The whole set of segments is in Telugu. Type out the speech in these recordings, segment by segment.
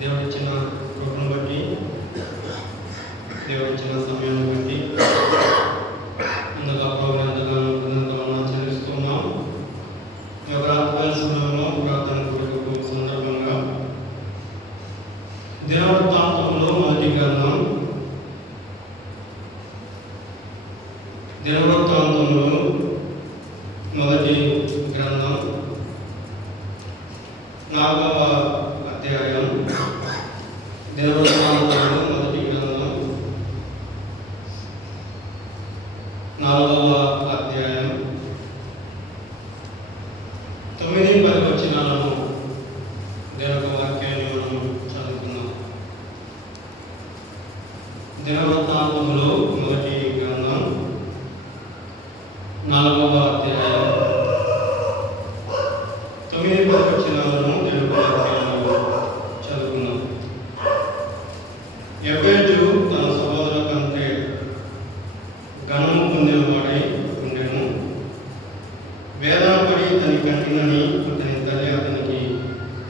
దేవుడిచ్చిన కృపను బట్టి, దేవుడిచ్చిన సమయాన్ని బట్టి ముందుగా ఎంతగానో చెల్లిస్తున్నాం. రాత్రి సమయంలో ప్రార్థన కొరకు సందర్భంగా దినవృత్తాంతంలో మొదటి గ్రంథం, దినవృత్తాంతంలో మొదటి గ్రంథం 4వ అధ్యాయం, దినవృత్తాంతంలో మొదటి గ్రంథం 4వ అధ్యాయం 9-10 వచనాలను దేవుని వాక్యాన్ని మనం చదువుకుందాం. దినవృత్తాంతంలో మొదటి గ్రంథం 4వ అధ్యాయం 9-10 వచనాలను దేవుని వాక్యాన్ని చదువుకుందాం. యెబెజు తన సహోదరుల కంటే ఘనము పొందినవాడై ఉండెను. వేదనపడి తన కంటినని అతని తల్లి అతనికి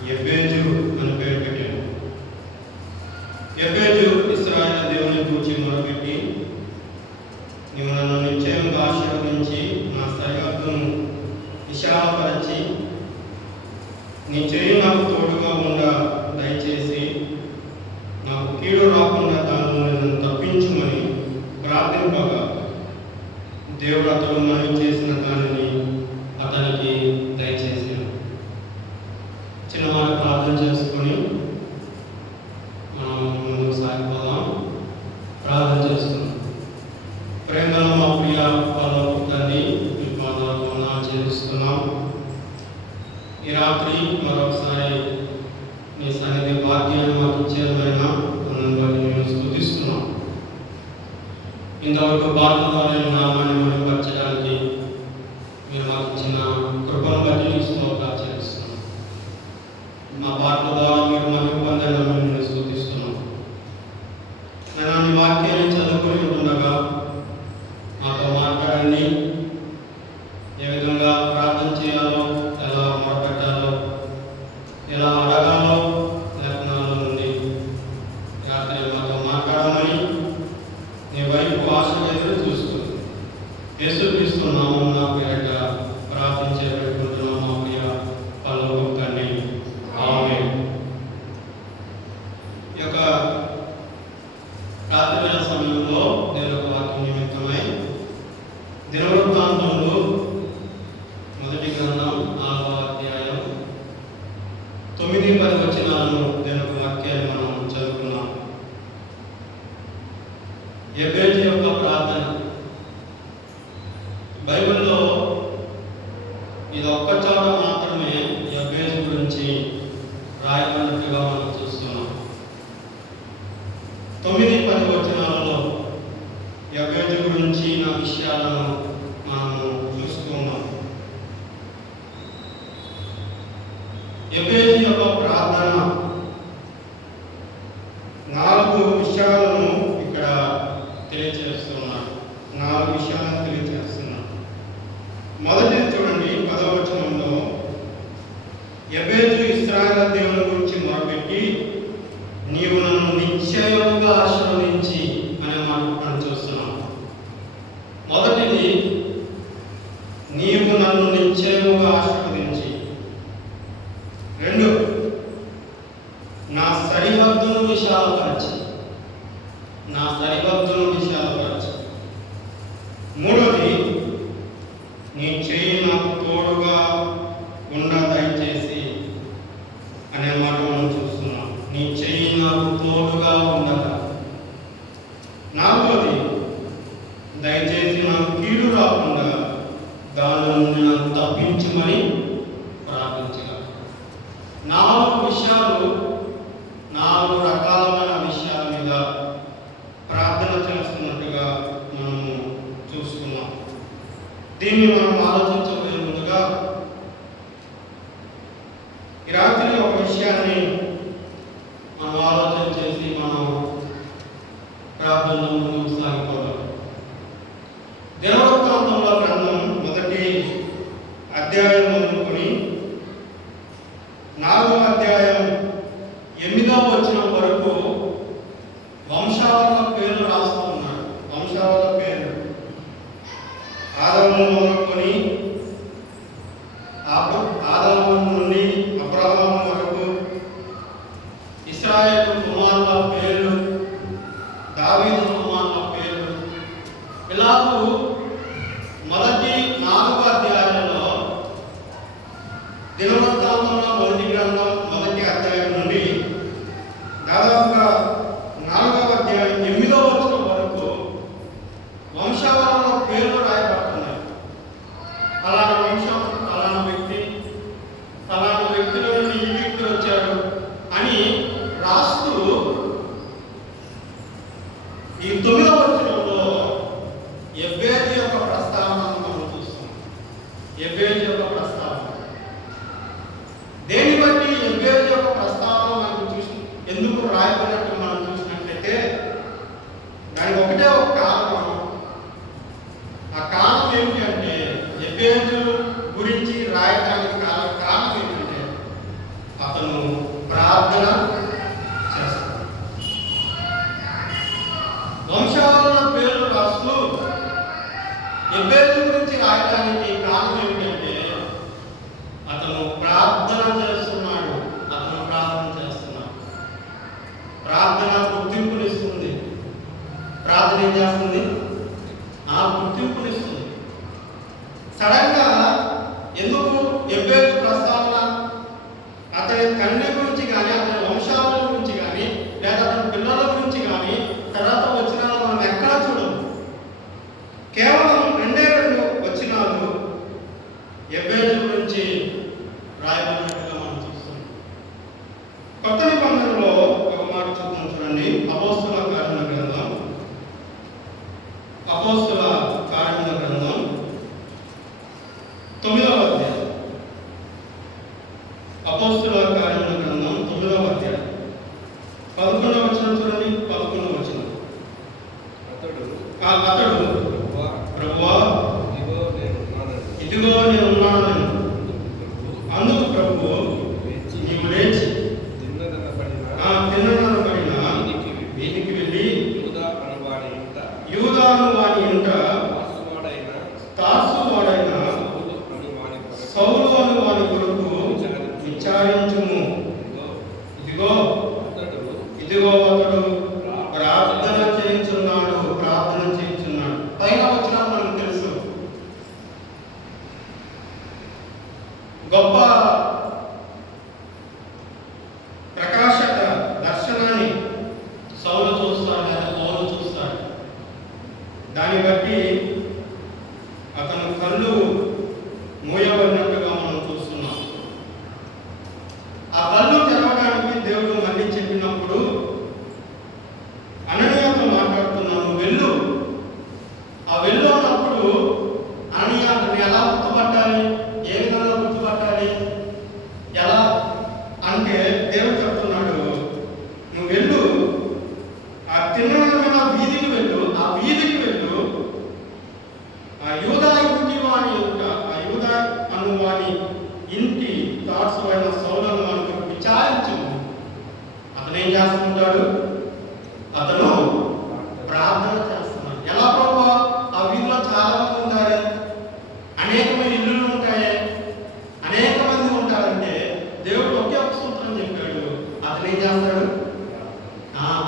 యెబెజు అని పేరు పెట్టాను. యెబెజు ఇశ్రాయేలు దేవుని గూర్చి మొరపెట్టి, నీవు నన్ను నిశ్చయంగా ఆశీర్వదించి నా సరిహద్దును విశాలపరచి నీ చేయి నాకు తోడుగా ఉండ దయచేసి నాకు కీడు రాకుండా తాను నన్ను తప్పించుమని ప్రార్థింపగా, దేవుడు అతడు మనవి చేసిన దానిని అతనికి దయచేసాను. చిన్నవారు ప్రార్థన చేసుకొని మనం ముందుకు సాగిపోదాం. ప్రార్థన చేసుకున్నాం. ప్రేమలో మా ప్రియ పరలోక తండ్రి, మీ పాదాలకు వందనాలు చెల్లిస్తున్నాం. ఈ రాత్రి మరొకసారి నీ సన్నిధి భాగ్యాన్ని మాకు ఇచ్చేదైనా అందరినీ మేము స్తుతిస్తున్నాం. ఇంతవరకు భారత ద్వారా నామాన్ని మహిమపరచడానికి మీరు మాకు ఇచ్చిన కృపను బట్టి నీ స్తోత్రాలు చెల్లిస్తున్నాం. మా భారత ద్వారా మీరు మహిమ పొందడం మేము స్తుతిస్తున్నాం. నేను నీ వాక్యాన్ని చదువుకుని ఉండగా మాతో మాట్లాడండి. ఏ విధంగా ప్రార్థన చేయాలో, ఎలా మొరపెట్టాలో, ఎలా అడగాలో లేఖనాల నుండి రాత్రి మాతో మాట్లాడమని నీ వైపు ఆశగా ఎదురు చూస్తుంది. యేసుక్రీస్తు నామమున నా పేరిట ప్రార్థించే పెట్టుకుంటున్నాం మా ప్రియ పరలోక తండ్రి. ఆమేన్. ఈ యొక్క రాత్రి వేళ సమయంలో దేవుని వాక్యం నిమిత్తమై దినవృత్తాంతంలో మొదటి గ్రంథం 4వ అధ్యాయం 9-10 వచనాలను దేవుని వాక్యాన్ని మనం చదువుకున్నాం. యెబెజు యొక్క ప్రార్థన బైబిల్లో ఇది ఒక్క చోట మాత్రమే యెబెజు గురించి రాయబడినట్టుగా మనం చూస్తున్నాం. 9-10 వచనాలలో యెబెజు గురించి నా విషయాలను మనము చూస్తున్నాం. యెబెజు యొక్క ప్రార్థన 4 విషయాలను ఇక్కడ తెలియజేస్తున్నాడు. 4 విషయాలను తెలియజేస్తున్నాడు. మొదటిది చూడండి, 10వ వచనంలో యెబెజు ఇశ్రాయేలు దేవుని గురించి మొరపెట్టి, నీవు నన్ను నిశ్చయముగా ఆశీర్వదించి అనే మాట మనం చూస్తున్నాం. మొదటిది, నీవు నన్ను నిశ్చయముగా ఆశీర్వదించి. 2, నా సరిహద్దును విశాలపరచి. నా సరిహద్దును విశాలపరచి. 3, నీ చేయి నాకు తోడుగా ఉండ దయచేసి అనే మాట మనం చూస్తున్నాం. నీ చేయి నాకు తోడుగా ఉండగా. 4, దయచేసి నాకు కీడు రాకుండా దాని నుండి నన్ను తప్పించమని ప్రార్థించగా. 4 విషయాలు, 4 రకాలమైన విషయాల మీద ప్రార్థన చేస్తున్నట్టుగా మనము చూస్తున్నాం. దీన్ని మనం ఆలోచించబోయే ముందుగా ఈ రాత్రి ఒక విషయాన్ని మనం ఆలోచన చేసి మనం ప్రార్థనలో ముందుకు సాగిపోతాం. దినవృత్తాంతంలో గ్రంథం మొదటి అధ్యాయం మొదలుకొని 4వ అధ్యాయం 8వ వచనం వరకు వంశావళ పేర్లు రాస్తూ ఉన్నారు. వంశావళ పేర్లు ఆదాము మొదలుకొని ఆదాము నుండి అబ్రహాము వరకు ఇశ్రాయేలు కుమారుల పేర్లు, దావీదు కుమారుల పేర్లు, ఇలాగూ మొదటి 4 అధ్యాయంలో దినవృత్తాంతంలో మొదటి గ్రంథం 1వ అధ్యాయం నుండి దాదాపుగా 4వ అధ్యాయం 8వ వచనం వరకు వంశావళిలో పేర్లు రాయబడుతున్నాయి. అలాంటి వంశం, అలాంటి వ్యక్తి, అలాంటి వ్యక్తిలో నుండి ఈ వ్యక్తి వచ్చాడు అని రాస్తూ ఈ 9వ వచనంలో ఎబ్బేదు యొక్క ప్రస్తావనను మనం చూస్తాం. ఎబ్బేదు యొక్క ప్రస్తావన దేని బట్టి ఎబ్బేదు యొక్క ప్రస్తావన మనకు చూసి ఎందుకు రాయబడినట్టు మనం చూసినట్లయితే దానికి ఒకటే ఒక కారణం. ఆ కారణం ఏమిటి అంటే ఎబ్బేదు గురించి రాయడానికి కారణం ఏంటంటే అతను ప్రార్థన చేస్తాడు. వంశావళ పేర్లు రాస్తూ ఎబ్బేదు గురించి రాయడానికి కారణం ఏమిటంటే అతను ప్రార్థన చేస్తున్నాడు. ప్రార్థన గుర్తింపునిస్తుంది. ప్రార్థన ఏం చేస్తుంది? గుర్తింపునిస్తుంది. సడన్ గా ఎందుకు ఎబ్బేదు ప్రస్తావన అతని తండ్రి గురించి కానీ, అతని వంశావళి గురించి కానీ, లేదా అతని పిల్లల గురించి కానీ తర్వాత వచనాలు మనం ఎక్కడా చూడము. కేవలం 2 వచనాలు ఎబ్బేదు గురించి రాయబడినట్టుగా మనం చూస్తున్నాం. కొత్త నిబంధనలో ఒక మాట చూద్దాం చూడండి. అపోస్తల కార్యముల గ్రంథం 9వ అధ్యాయం. అపోస్తల కార్యముల గ్రంథం 9వ అధ్యాయం 11వ వచనం చూడండి. 11వ వచనం అతడు ప్రభువా ఇదిగో నేనున్నానని అందుకు ప్రభువు నీవు లేచి తిన్నదనబడిన వీధికి వెళ్ళి యూదాను వాని ఇంట తార్సు వాడైన సౌలు అను వాని కొరకు విచారించుము. ఇదిగో అతడు ప్రార్థన చేయించున్నాడు. పైన వచ్చిన మనకు తెలుసు. గొప్ప ప్రకాశక దర్శనాన్ని సౌలు చూస్తాడు, లేదా పౌలు చూస్తాడు. దాన్ని బట్టి అతను కళ్ళు మూయబడినట్టుగా మనం చూస్తున్నాం. ఆ కళ్ళు తెరవడానికి దేవుడు మళ్ళీ చెప్పినప్పుడు అననీయాతో మాట్లాడుతున్నాను, వెళ్ళు. ఆ వెళ్ళు అన్నప్పుడు అననీయాని ఎలా గుర్తుపట్టాలి? ఏ విధంగా గుర్తుపట్టాలి? ఎలా అంటే దేవుడు చెప్తున్నాడు, నువ్వు వెళ్ళు, ఆ తిన్నమైన వీధికి వెళ్ళు. ఆ వీధికి వెళ్ళు, ఆ యూదా ఇంటి వాని యూదా అను వాని ఇంటి తార్సు అయిన సౌలను మనకు విచారించు. అతను ఏం చేస్తుంటాడు? అతను ప్రార్థన చేస్తున్నాడు. ఎలా ప్రభు? ఆ వీధిలో చాలా మంది ఉంటారు, అనేకమైన ఇల్లులు ఉంటాయి, అనేక మంది ఉంటారంటే దేవుడు ఒకే ఒక సూత్రం చెప్పాడు. అతను ఏం చేస్తాడు?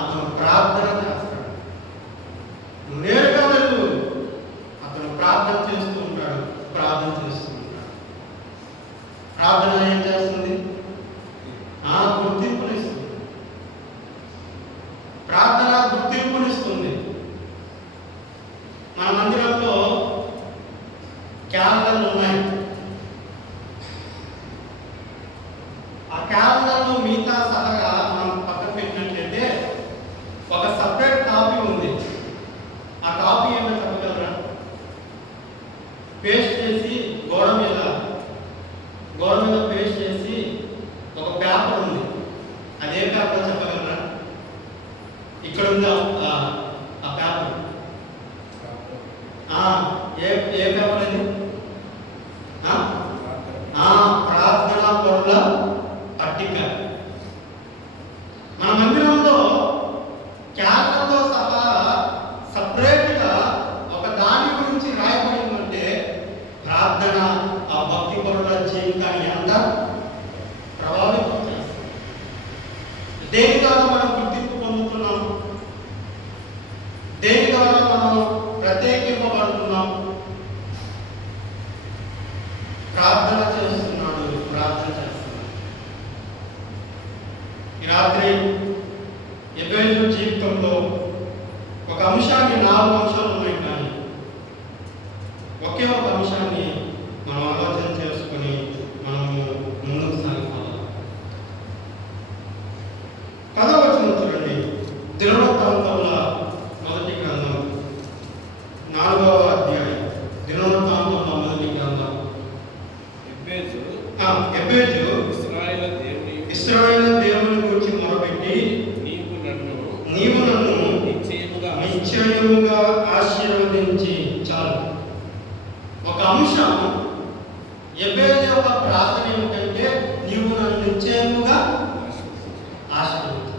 అతను ప్రార్థన చేస్తాడు. నేరుగా వెళ్ళు. అతను ప్రార్థన చేస్తూ ఉంటాడు. ప్రార్థన ఏం చేస్తుంది? గుర్తింపునిస్తుంది. ప్రార్థన గుర్తింపునిస్తుంది. మన మందిరంలో క్యాలెండర్లు ఉన్నాయి. ఆ క్యాలెండర్లో మిగతా సహగా మనం పక్కన పెట్టినట్లయితే ఒక సపరేట్ కాపీ ఉంది. ఆ కాపీ ఏంటో చెప్పగలరా? పేస్ట్ చేసి గోడ మీద పేస్ట్ చేసి ఒక పేపర్ ఉంది. అదే పేపర్ చెప్పగలరా? ఇక్కడ ఉంది ఆ పేపర్. ఏ పేపర్ అది? ప్రార్థనా పరుల పట్టిక. మన మందిరంలో క్యాలెండర్తో సహా సపరేట్గా ఒక దాని గురించి రాయబడిందంటే ప్రార్థన ఆ భక్తి పరుల జీవితాన్ని ఎంత ప్రభావితం చేస్తుంది. దేని ద్వారా మనం గుర్తింపు పొందుతున్నాం, దేని ద్వారా మనం ప్రత్యేకింపబడుతున్నాం. ప్రార్థన చేస్తున్నాడు, ప్రార్థన చేస్తున్నాడు. ఈ రాత్రి ఎబేలు జీవితంలో ఒక అంశాన్ని 4 అంశాలు ఉన్నాయి, కానీ ఒకే ఒక అంశాన్ని మనం ఆలోచన చేసుకుని మనము ముందుకు సాగిపోవాలి. 10వ వచనం చూడండి. దినవృత్తాంతముల మొదటి గ్రంథం 4వ అధ్యాయం. దినవృత్తాంతముల మొదటి గ్రంథం. ఎబ్బేజు ఇశ్రాయేలు దేవుని గురించి మొరపెట్టి, నీవు నన్ను నిశ్చయముగా ఆశీర్వదించి. చాలు. ఒక అంశం ఎబ్బేజు యొక్క ప్రార్థన ఏమిటంటే, నీవు నన్ను నిశ్చయముగా ఆశీర్వదించు.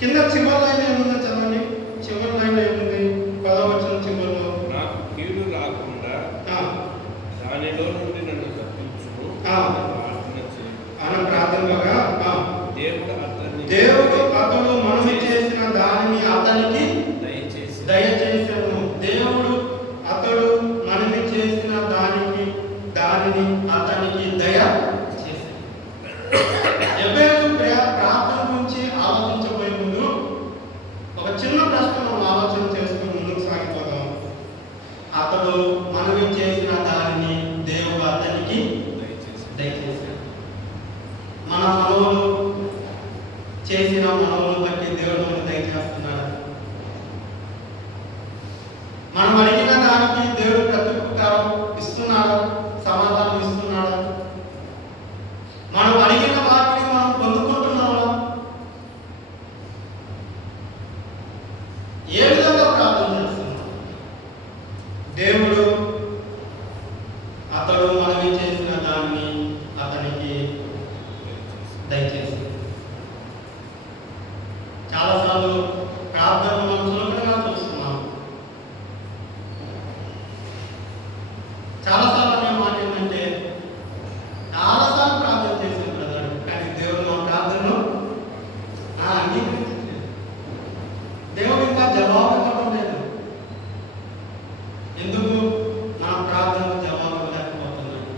కింద చివరి లైన్ ఏముందో చదవండి. చివరి లైన్ ఏముంది? 10వ వచనం చివరిలో, నాకు కీడు రాకుండా దానిలో నుండి నన్ను తప్పించుము అని ప్రార్థనగా దేవుడు అతడు మనము చేసిన దానిని అతనికి దయచేసాను. దేవుడు అతడు మనము చేసిన దానిని అతనికి దయ చేశాడు. ఎబేలు ప్రార్థన గురించి ఆలోచించబోయే ముందు ఒక చిన్న ప్రశ్న మనం ఆలోచన చేసుకుని ముందుకు సాగిపోదాం. అతడు మనవి చేసిన దానిని దేవుడు అతనికి దయచేశాడు. మన మనవులు చేసిన మనవులను బట్టి దేవుడు మనకు దయచేస్తున్నాడు. మనం అడిగిన దానికి దేవుడు ప్రత్యుపకారం ఇస్తున్నాడు, సమాధానం ఇస్తున్నాడు. మనం అడిగిన వాటిని మనం పొందుకుంటున్నాము. ఏ విధంగా ప్రార్థన చేస్తున్నాం? దేవుడు అతడు మనవి చేసిన దాన్ని అతనికి దయచేసి. చాలాసార్లు ప్రార్థన మనం సులభంగా చూస్తున్నాం. చాలాసార్లు అనే మాట ఏంటంటే, చాలాసార్లు ప్రార్థన చేసాం బ్రదర్, కానీ దేవుడు మా ప్రార్థనను అంగీకరించలేదు. దేవుడు ఇంకా జవాబు ఇవ్వడం లేదు. ఎందుకు? నా ప్రార్థనకు జవాబు లేకపోతున్నాడు.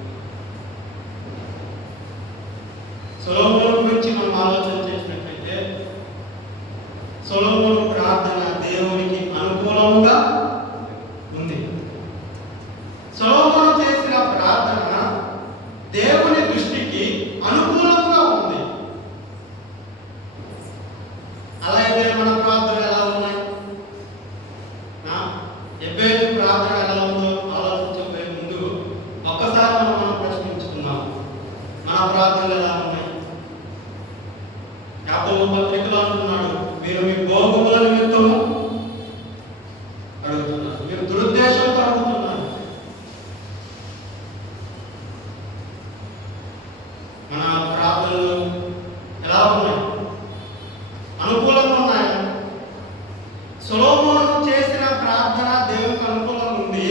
సొలొమోను గురించి మనం ఆలోచన చేసినట్లయితే, సొలొమోను ప్రార్థన దేవునికి అనుకూలముగా ఉంది. సొలొమోను చేసిన ప్రార్థన దేవుని దృష్టికి అనుకూలంగా ఉంది. అలాగే మన ప్రార్థన ఎలా ఉన్నాయి? ఎబ్బేలు ప్రార్థన ఎలా ఉందో ఆలోచించబోయే ముందు ఒక్కసారి మనం ప్రశ్నించుకుందాం. మన ప్రార్థనలు ఎలా ఉన్నాయి? యాకోబు పత్రికలో అంటున్నాడు, మీరు మీ భోగముల నిమిత్తము అడుగుతున్నారు, మీరు దురుద్దేశంతో అడుగుతున్నారు. మన ప్రార్థనలు ఎలా ఉన్నాయి? అనుకూలంగా ఉన్నాయా? సొలొమోను చేసిన ప్రార్థన దేవునికి అనుకూలంగా ఉంది.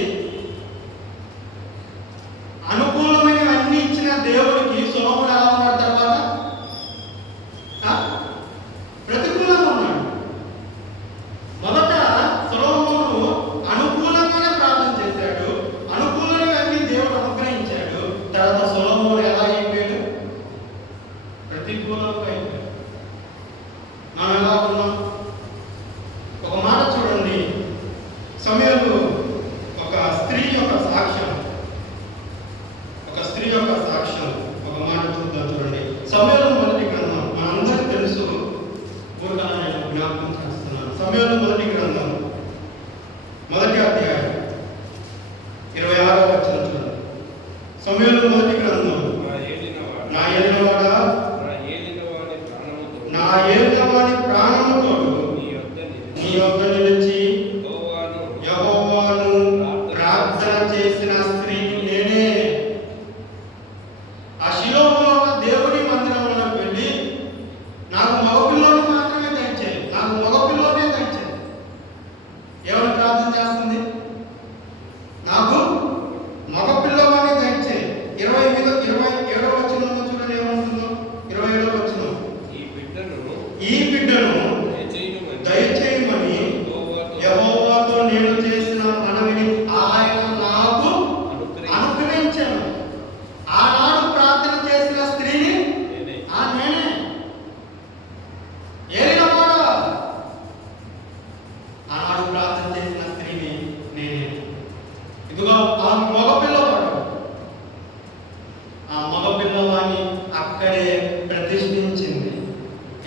అనుకూలమైనవన్నీ ఇచ్చిన దేవుడికి సొలొమోను ఎలా ఉన్నాడు? తర్వాత ప్రతికూలంగా ఉన్నాడు. మొదట సొలొమోను అనుకూలంగానే ప్రార్థన చేశాడు, అనుకూలమైనవన్నీ దేవుడు అనుగ్రహించాడు. తర్వాత సొలొమోను ఎలా అయిపోయాడు? ప్రతికూలంగా అయిపోయాడు. మనం ఎలా ఉన్నాం? ఒక మాట చూడండి. సమయంలో ఒక స్త్రీ యొక్క సాక్ష్యం, ఒక మాట చూద్దాం. చూడండి, సమయంలో మొదటి గ్రంథం మనందరికీ తెలుసు. ఊరికన్నా నేను జ్ఞాపకం చేస్తున్నాను. సమయంలో మొదటి గ్రంథం మొదటి అధ్యాయం 26వ వచనం చూడండి. సమయంలో మొదటి గ్రంథం, నా ఏలినవాడా, నా ఏలినవాడి ప్రాణముతో నీ యొద్ద నిలిచి యెహోవాను ప్రార్థన చేసిన స్త్రీ నేనే. ఆ షిలోహులో ఉన్న దేవుని మందిరంలోకి వెళ్ళి అక్కడే ప్రతిష్ఠించింది.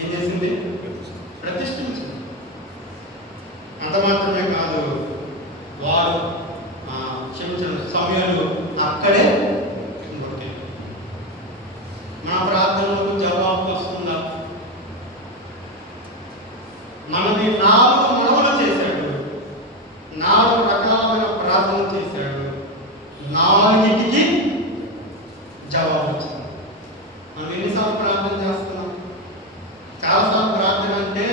ఏం చేసింది? ప్రతిష్ఠించింది. అంత మాత్రమే కాదు, వారు క్షమించిన సమయంలో అక్కడే మన ప్రార్థనలకు జవాబు వస్తుందా? మనది 4 మనవులు చేశాడు, 4 రకాలైన ప్రార్థన చేశాడు, 4టికి జవాబు వచ్చింది. మనం ఎన్నిసార్లు ప్రార్థన చేస్తున్నాం? చాలాసార్లు ప్రార్థన అంటే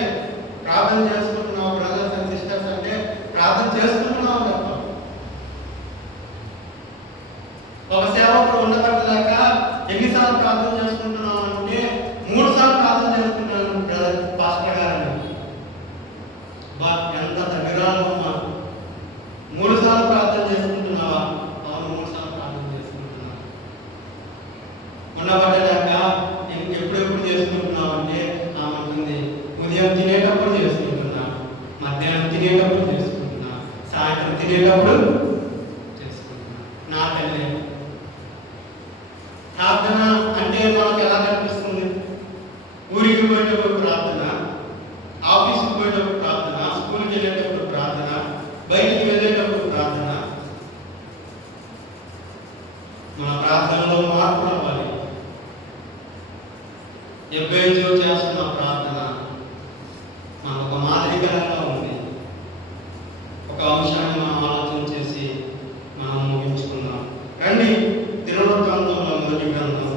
ప్రార్థన చేసుకుంటున్నాం, బ్రదర్స్ అండ్ సిస్టర్స్ అంటే ప్రార్థన చేసుకుంటున్నాం తప్ప. ఒక సేవకుడు ఉండబట్టలేక ఎన్నిసార్లు ప్రార్థన చేసుకుంటున్నాం అంటే 3 సార్లు ప్రార్థన చేసుకుంటున్నాను బ్రదర్ పాస్టర్ గారని. ఎంత దగ్గరలో ఉన్నారు. 3 సార్లు ప్రార్థన చేసుకుంటున్నావా? అవును, 3 సార్లు ప్రార్థన చేసుకుంటున్నా. ఉండబట్టలేక ఎప్పుడెప్పుడు చేసుకుంటున్నావు అంటే ఉంటుంది, ఉదయం తినేటప్పుడు చేసుకుంటున్నా, మధ్యాహ్నం తినేటప్పుడు చేసుకుంటున్నా, సాయంత్రం తినేటప్పుడు చేసుకుంటున్నా. నా తల్లి ప్రార్థన అంటే మనకు ఎలా కనిపిస్తుంది? ఊరికి పోయేటప్పుడు ప్రార్థన, ఆఫీస్కి పోయేటప్పుడు ప్రార్థన, స్కూల్కి వెళ్ళేటప్పుడు ప్రార్థన, బయటికి వెళ్ళేటప్పుడు ప్రార్థన. మన ప్రార్థనలో మార్పు రావాలి. ఎబ్బేజో చేస్తున్న ప్రార్థన మనకు ఒక మాదిరికరంగా ఉంది. ఒక అంశాన్ని మనం ఆలోచన చేసి మనం ముగించుకుందాం. రండి, దినవృత్తాంతంలో మొదటి గ్రంథం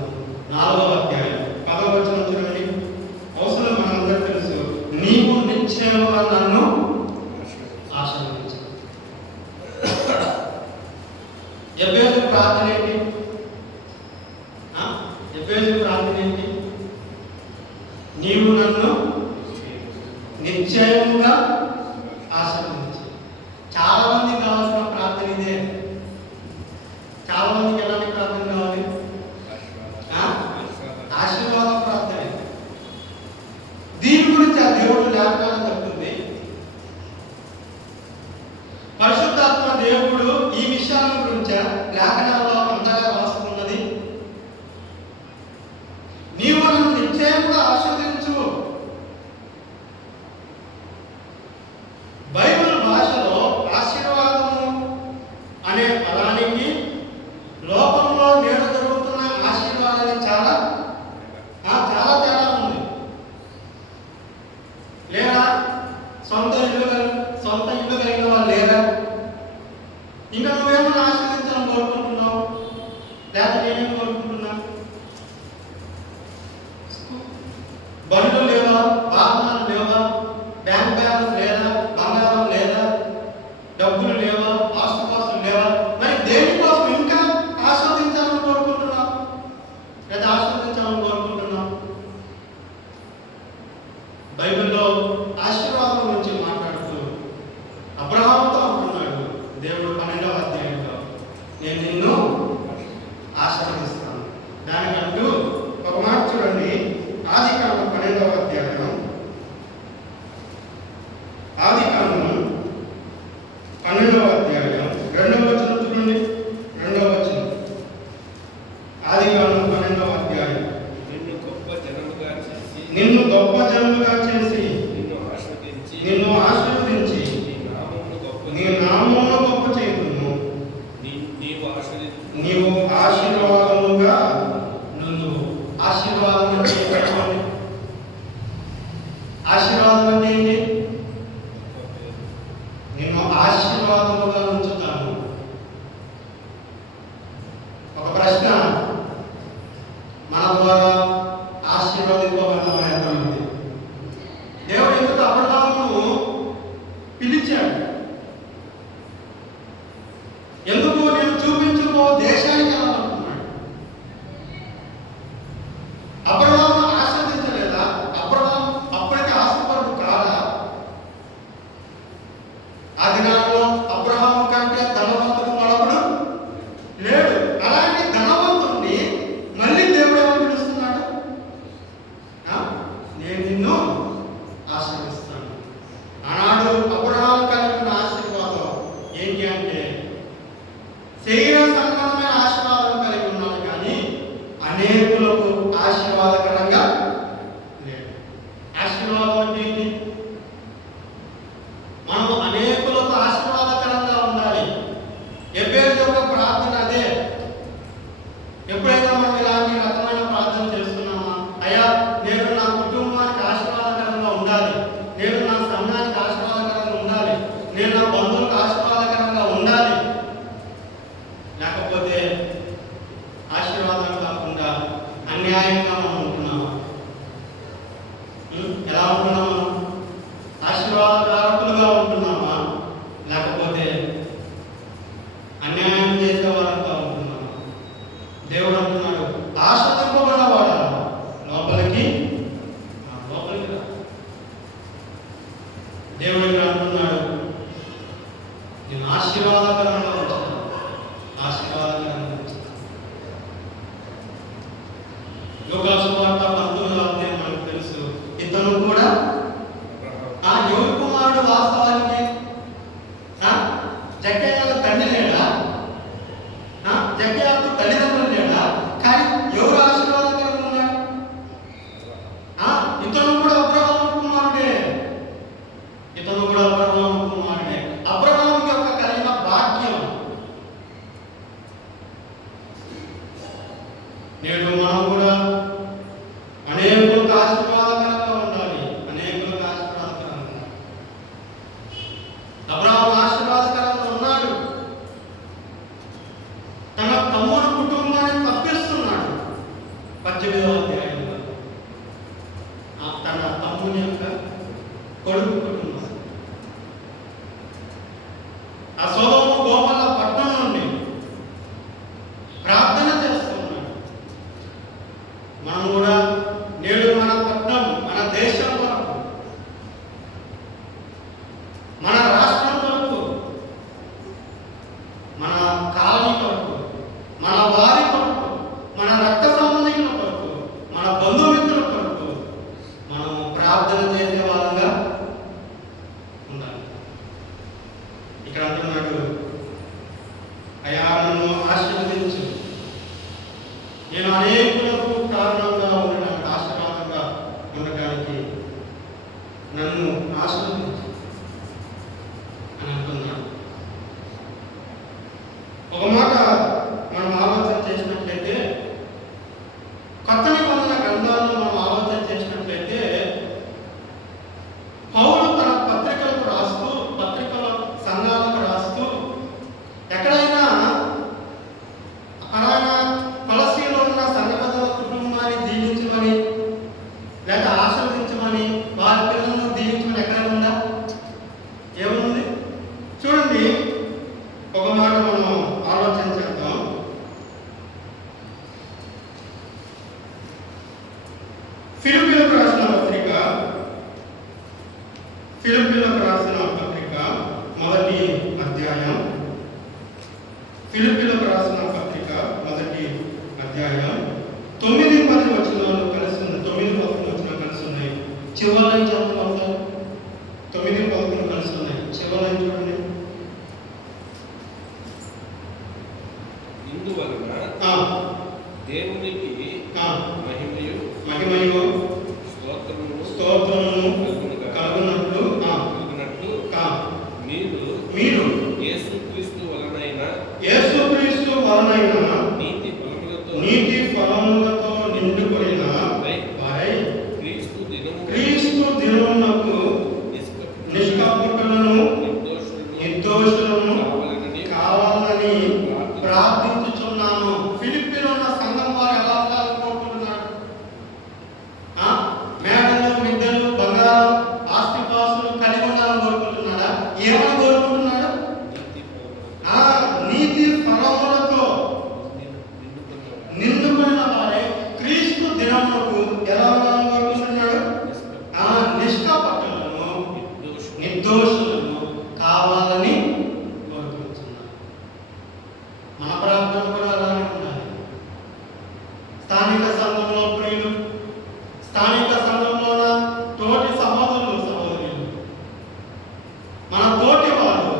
4వ అధ్యాయం 10వ వచనం చూడండి. అవసరం మనందరూ తెలుసు, నీవు నిశ్చయముగా నన్ను ఆశీర్వదించు. ఎబ్బేజు ప్రార్థన ఏంటి? ఎబ్బేజు ప్రార్థన ఏంటి? నీవు నన్ను నిశ్చయముగా ఆశీర్వదించు. చాలా మందికి కావాల్సిన ప్రార్థన ఇదే. చాలా మందికి ఎలాంటి ప్రార్థన కావాలి? ఆశీర్వాద ప్రార్థన. దీని గురించి ఆ దేవుడు లేఖనాలు చెప్తుంది. పరిశుద్ధాత్మ దేవుడు ఈ విషయాల గురించి లేఖనాల్లో అంతగా రాసుకున్నది. నీవు నన్ను నిశ్చయంగా ఆశీర్వదించు. బైబిల్ భాషలో ఆశీర్వాదము అనే పదానికి లోకంలో నేడు జరుగుతున్న ఆశీర్వాదానికి చాలా తేడా ఉంది. లేదా సొంత ఇల్లు కలిగిన వాళ్ళు లేరా? ఇంకా నువ్వేమన్నా ఆశీర్వదించాలని కోరుకుంటున్నావు? లేదా నేనేం కోరుకుంటున్నా? బండ్లు లేవా? వాహనాలు లేవా? బ్యాంక్ బ్యాలెన్స్ లేదా? బంగారం లేదా? డబ్బులు లేవా? ఆస్తుపాస్తులు లేవా? మరి దేనికోసం ఇంకా ఆస్వాదించాలని కోరుకుంటున్నావు లేదా ఆస్వాదించాలని కోరుకుంటున్నావు? బైబిల్లో ఆశీర్వాదం గురించి మాట్లాడుతూ అబ్రహాముతో అంటున్నాడు దేవుడు 12వ అధ్యాయంలో, నేను నిన్ను ఆశీర్వదిస్తాను. దానికంటూ ఒక మాట చూడండి. ఆదికాండం 12వ అధ్యాయం, ఆదికాండం 12వ అధ్యాయం 2వ వచనం చూడండి. 2వ వచనం, ఆదికాండం 12వ అధ్యాయం. నిన్ను గొప్ప జనముగా చేసి నిన్ను ఆశీర్వదించి నీ నామమును గొప్ప చేయుదును. నీవు ఆశీర్వాదముగా నన్ను. ఆశీర్వాదం అంటే ఏంటి? ఆశీర్వాదం అంటే ఏంటి? నిన్ను ఆశీర్వాదముగా ఉంచుతాను. ఒక ప్రశ్న, మన ద్వారా ఆశీర్వదింపబడ్డామని ఎంతమంది? దేవుడు ఎందుకు అబ్రహామును పిలిచాడు? ఎందుకు? నేను చూపించుకో దేశానికి వెళ్ళాలనుకున్నాడు. అబ్రహామును ఆశీర్వదించలేదా? అబ్రహాం అప్పటికి ఆశపడు కాదా? ఆ దినాల్లో అబ్రహాము కంటే ధనవంతుడు మరొకడు లేడు. అలాంటి ధనవంతుడిని మళ్ళీ దేవుడు ఏమని పిలుస్తున్నాడు? అన్యాయంగా మనం ఉంటున్నామా? ఎలా ఉంటున్నామా? ఆశీర్వాదకారకులుగా ఉంటున్నామా, లేకపోతే అన్యాయం చేసే వారంగా ఉంటున్నామా? దేవుడు అంటున్నాడు, ఆశ్రదింపబడినవాడా లోపలికి రా. దేవుడు ఇక్కడ అంటున్నాడు, నేను ఆశీర్వాదకరంగా ఉంచుతాను, ఆశీర్వాదకరంగా ఉంచుతాను. యోగాసు వార్త 19వ అధ్యాయం మనకు తెలుసు. ఇతను కూడా ఆ యోగి కుమారుడు వాస్తవానికి జక్కయ్యకు తండ్రి లేడా? జక్కయ్యకు తల్లిదండ్రులు లేడా? కానీ ఎవరు ఆశీర్వాదకరంగా ఉన్నాడు? ఇతను కూడా అబ్రహాము కుమారుడే. ఇతను కూడా అబ్రహాము కుమారుడే. అబ్రహాము యొక్క కలిగిన భాగ్యం నేడు మనం కూడా అనేకులకు ఆశీర్వాదకరంగా ఉండాలి. అనేకులకు ఆశీర్వాదకరంగా ఉండాలి. అబ్రహాము ఆశీర్వాదకరంగా ఉన్నాడు. తన తమ్ముడు కుటుంబాన్ని తప్పిస్తున్నాడు. 18వ అధ్యాయంలో తన తమ్ముని యొక్క కొడుకు కుటుంబం ఆ సొదొమ గోమర్రా పట్టణం నుండి ప్రార్థన చేస్తున్నాడు. మనం కూడా నేడు మన పట్టణం, మన దేశం కొరకు, మన రాష్ట్రం కొరకు, మన కాలనీ కొరకు, మన వారి కొరకు, మన రక్త సంబంధికుల కొరకు, మన బంధుమిత్రుల కొరకు మనము ప్రార్థన చేసే వాళ్ళంగా ఉండాలి. ఇక్కడ అంటున్నాడు, అయ్యా నన్ను ఆశీర్వదించు, నేను అనేకులకు కారణంగా ఉండడానికి, ఆశీర్వాదంగా ఉండడానికి నన్ను ఆశీర్వదించు అని అంటున్నాడు. ఒక మాట మనం ఆలోచన చేసినట్లయితే, కొత్త నిబంధన గ్రంథాలను మనం ఆలోచన చేసినట్లయితే, పౌలు తన పత్రికలకు రాస్తూ, పత్రికల సంఘాలకు రాస్తూ, ఎక్కడైనా ఆయన కొలస్సీలో ఉన్న సంఘబద్ధ కుటుంబాన్ని దీవించమని లేక ఆశీర్వదించమని, వారి పిల్లలను దీవించమని ఎక్కడైనా ఉందా? ఏముంది? చూడండి, ఒక మాట మనం ఆలోచన చేద్దాం. ఫిలిప్పీలకు రాసిన పత్రిక, ఫిలిప్పీలకు రాసిన పత్రిక మొదటి అధ్యాయం, ఫిలిప్పీలకు రాసిన పత్రిక మొదటి అధ్యాయం 9-10 వచనాలు కలిసి ఉన్నాయి. 9-11 వచనాలు కలిసి ఉన్నాయి. చివరి చదువుతాం. 9-11 కలిసి ఉన్నాయి. చివరి చూడండి. ఇందువలన దేవునికి మహిమయు స్తోత్రమును కలుగునట్లు మీరు యేసుక్రీస్తు వలనైన నీతి ఫలములతో నిండుకొనిన వారై క్రీస్తు దినమునకు నిష్కపటులను నిర్దోషులను కావాలని ప్రార్థించుచున్నాను. ఫిలిప్పీలో ఉన్న సంఘం వారు ఎలా ఉండాలనుకుంటున్నాడు? మేడలు, మిద్దెలు, బంగారం, ఆస్తిపాస్తులు కలిగి ఉండాలని కోరుకుంటున్నాడా? ఏమని కోరుకుంటున్నాడు? నీతి ఫలములతో నిండుకున్న వారే క్రీస్తు దినమునకు ఎలా ఉండాలని కోరుకుంటున్నాడు? నిష్కపటులను నిర్దోషులను కావాలని కోరుకుంటున్నాడు. మన ప్రార్థన కూడా అలానే ఉండాలి. స్థానిక సంఘంలో ప్రియులు, స్థానిక సంఘంలోన తోటి సహోదరులు, సహోదరులు, మన తోటి వారు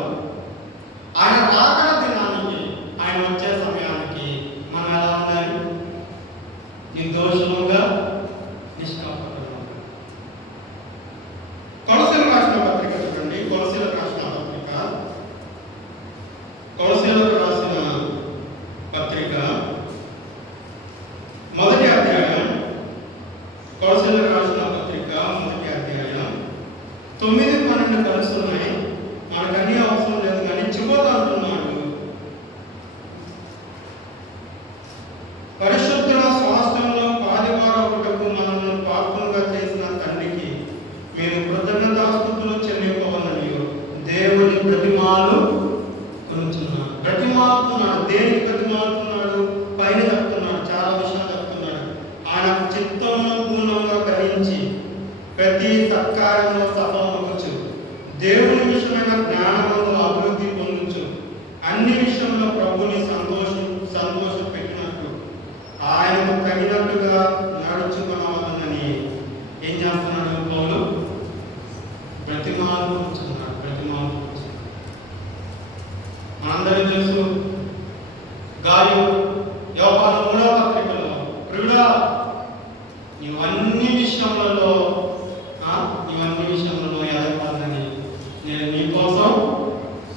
ఆయన రాకడ దినానికి, ఆయన వచ్చే సమయానికి మనం ఎలా ఉండాలి? నిర్దోషులుగా, నిష్కపటులుగా. కొలస్సీలకు రాసిన పత్రిక చూడండి. కొలస్సీలకు రాసిన పత్రిక, కొలస్సీలకు రాసిన పత్రిక మొదటి అధ్యాయం, కొలస్సీలకు రాసిన పత్రిక మొదటి అధ్యాయం 9-12 కలిసి ఉన్నాయి. మనకు అన్ని అవసరం లేదు, కానీ చివరి అంటున్నాడు, పరిశుద్ధుల స్వాస్థ్యంలో 10 చిత్తమును పూర్ణంగా గ్రహించి ప్రతి సత్కార్యంలో సఫలమగుచు దేవుని విషయమైన జ్ఞానమును అభివృద్ధి పొందుచు అన్ని విషయంలో ప్రభుని సంతోష పెట్టినట్టు ఆయనకు తగినట్టుగా నడుచుకునవలనని ఏం చేస్తున్నాడు పౌలు? ప్రతిమాలు కూర్చున్నాడు. మనందరికీ తెలుసు గాలి యోహాను 3వ పత్రికలో ప్రియుడా ఇవన్నీ విషయములలో ఎదగాలని నేను నీ కోసం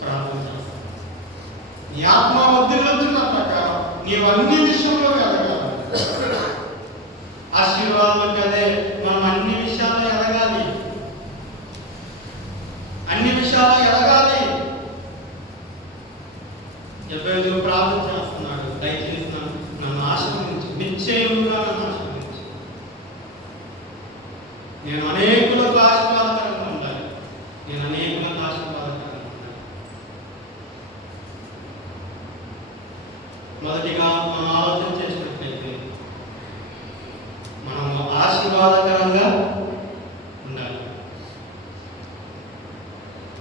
ప్రార్థన చేస్తాను. నీ ఆత్మ వర్ధిల్లుచున్న ప్రకారం నీవన్నీ విషయంలో ఎదగాలి. ఆశీర్వాదం అంటే అదే, మనం అన్ని విషయాల్లో ఎదగాలి. ఎబ్బేదు ప్రార్థన చేస్తున్నాడు, దయచేసి నన్ను ఆశీర్వదించు, నిశ్చయముగా నన్ను ఆశీర్వదించు. నేను అనేకులకు ఆశీర్వాదకరంగా ఉండాలి. మొదటిగా మనం ఆలోచన చేసినట్లయితే మనం ఆశీర్వాదకరంగా ఉండాలి.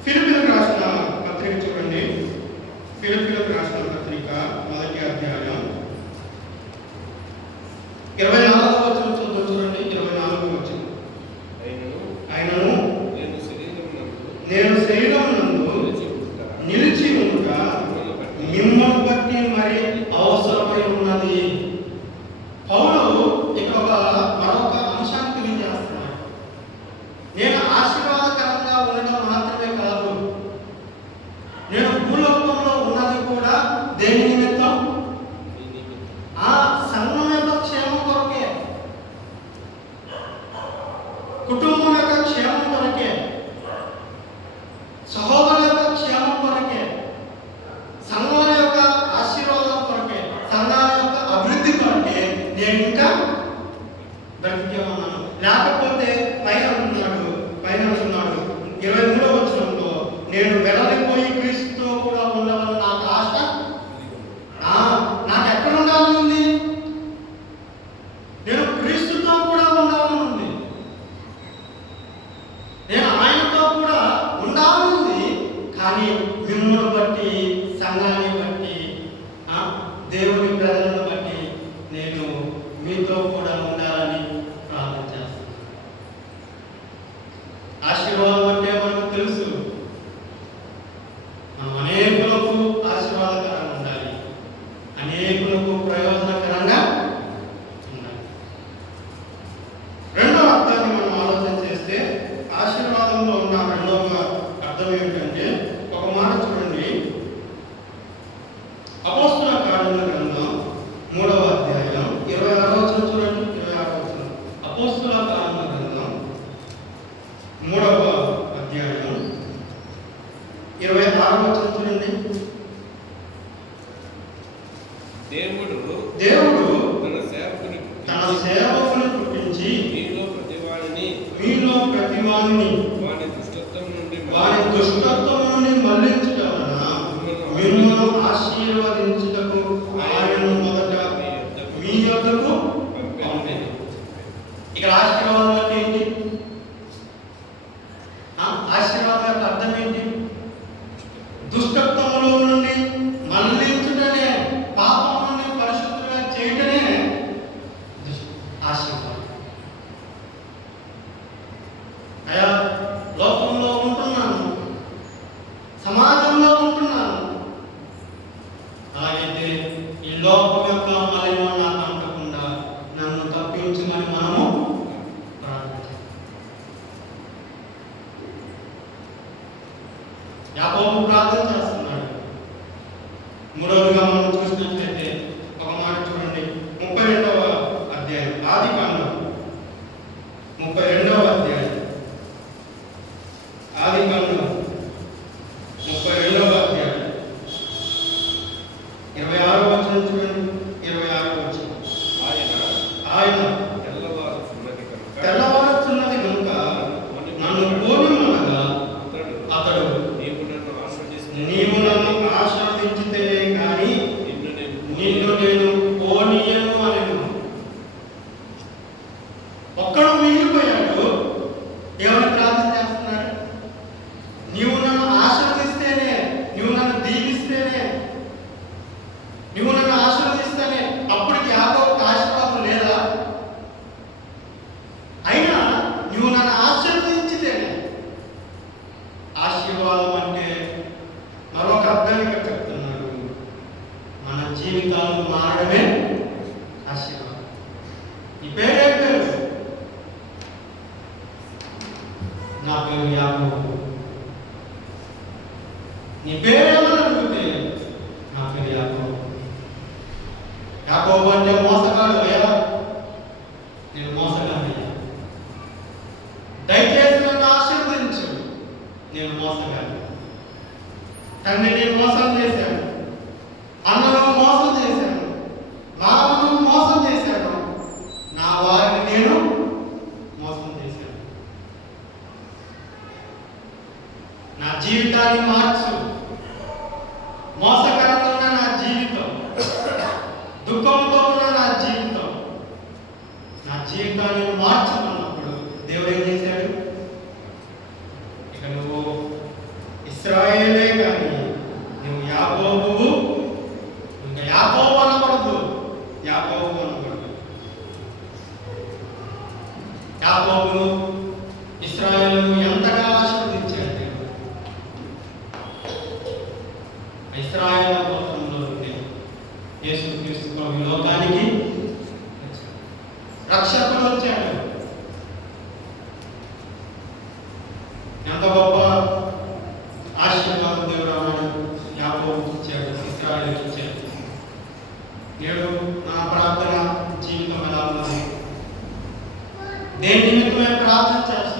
ఫిలిప్పీలకు రాసిన పత్రిక చూడండి. ఫిలిప్పీలకు రాసిన పత్రిక 1వ అధ్యాయం 24వ వచనం చూడండి. 24వ వచనం. ఆయనను నేను శరీరమునందు నిలిచి ఉంట మిమ్మల్ని బట్టి మరి అవసరమై ఉన్నది. పౌలు ఇక్కడ మరొక అంశాన్ని తెలియజేస్తున్నాడు. నేను ఆశీర్వాదకరంగా ఉండడం మాత్రమే కాదు, నేను భూలోకంలో ఉన్నది కూడా దేని నిమిత్తం? ఆ సంఘం యొక్క క్షేమం కొరకే, కుటుంబం యొక్క క్షేమం కొరకే, సహోదరుల యొక్క క్షేమం కొరకే, సంఘాల యొక్క ఆశీర్వాదం కొరకే, సంఘాల యొక్క అభివృద్ధి కొరకే నేను ఇంకా బ్రతికే ఉన్నాను. లేకపోతే పైన అంటున్నాడు 23వ వచనంలో, నేను వెడలిపోయి క్రీస్తుతో కూడా ఉండాలని నాకు ఆశ. నాకు ఎక్కడ ఉండాలని ఉంది? నేను క్రీస్తుతో కూడా ఉండాలని ఉంది. నేను ఆయనతో కూడా ఉండాలని ఉంది. కానీ మిమ్మల్ని బట్టి, సంఘాన్ని బట్టి, దేవుని ప్రజలను బట్టి నేను మీతో కూడా ఉండాలని ప్రార్థన చేస్తున్నాను. ఆశీర్వాదం అంటే మనకు తెలుసు, మనం అనేకులకు ఆశీర్వాదకరంగా ఉండాలి, అనేకులకు ప్రయోజనకరంగా ఉండాలి. రెండవ అర్థాన్ని మనం ఆలోచన చేస్తే ఆశీర్వాదంలో ఉన్న రెండవ అర్థం ఏమిటంటే, ఒక మాట చూడండి. అపోస్తలుల కార్యముల గ్రంథం 3వ అధ్యాయం 26వ వచనం చూడండి. 26వ వచనం. అపోస్తలుల కార్యముల గ్రంథం 3వ అధ్యాయం 26వ వచనం చూడండి. దేవుడు తన సేవకుని పుట్టించి మీలో ప్రతివానిని వారి దుష్టత్వం నుండి మళ్లించుట వలన మిమ్మల్ని ఆశీర్వదించుటకు ఆయన మొదట మీ యొద్దకు పంపెను. ఇక్కడ ఆశీర్వాదం అంటే ఏంటి? ఆశీర్వాదం యొక్క అర్థం ఏంటి? దుష్టత్వములో నుండి మళ్లించుటనే, పాపం నుండి పరిశుద్ధంగా చేయటమే ఆశీర్వాదం. అయా, లోకంలో ఉంటున్నాను, సమాజంలో ఉంటున్నాను, అలాగైతే ఈ లోకం యొక్క మలినం నాకు అంటకుండా నన్ను తప్పించమని మనము ఒక్కడు మిగిలిపోయాడు. ఏమని ప్రార్థన చేస్తున్నారు? నీవు నన్ను ఆశీర్వదిస్తేనే, నీవు నన్ను దీవిస్తేనే, నువ్వు నన్ను ఆశీర్వదిస్తేనే. అప్పటికి యాకోబుకు ఆశీర్వాదం లేదా? అయినా నువ్వు నన్ను ఆశీర్వదించితేనే. ఆశీర్వాదం అంటే మరొక అర్థానికి చెప్తున్నాడు, మన జీవితాలు మారడమే ఆశీర్వాదం. ఈ పేరే పేరు, నా పేరు యాకోబు. నీ పేరేమని అడిగితే నా పేరు యాకోబు. యాకోబు అంటే మోసగాడు అయ్యా, నేను మోసగాడయ్యా. దయచేసి నన్ను ఆశీర్వదించు, నేను మోసగాడు. తండ్రి నేను మోసం చేశాను, అన్నను మోసం చేశాను, మామను మోసం చేశాను, నా వారిని నేను మోసం చేశాను. నా జీవితాన్ని మార్చు. మోసకరంగా ఉన్న నా జీవితం, దుఃఖంతో ఉన్న నా జీవితం, నా జీవితాన్ని మార్చుకున్నప్పుడు దేవుడు ఏం చేశాడు? ఇక నువ్వు ఇశ్రాయేలే కానీ నువ్వు యాకోబువు, ఇంకా యాకోబు అనకూడదు, యాకోబు అనకూడదు. యాకోబును ఇశ్రాయేలును ఎంతగా ఆశీర్వదించాడు దేవుడు. ఇశ్రాయేలు గోత్రంలో ఉండే యేసుక్రీస్తు ప్రభు లోకానికి రక్షకుడు వచ్చాడు. ఎంత గొప్ప ఆశీర్వాదం దేవుడు అన్నాడు, యాకోబుకి ఇచ్చాడు, ఇశ్రాయేలుకి ఇచ్చాడు. నేడు నా ప్రార్థన జీవితం ఎలా ఉన్నది? దేని నిమిత్తమే ప్రార్థన చేస్తాను?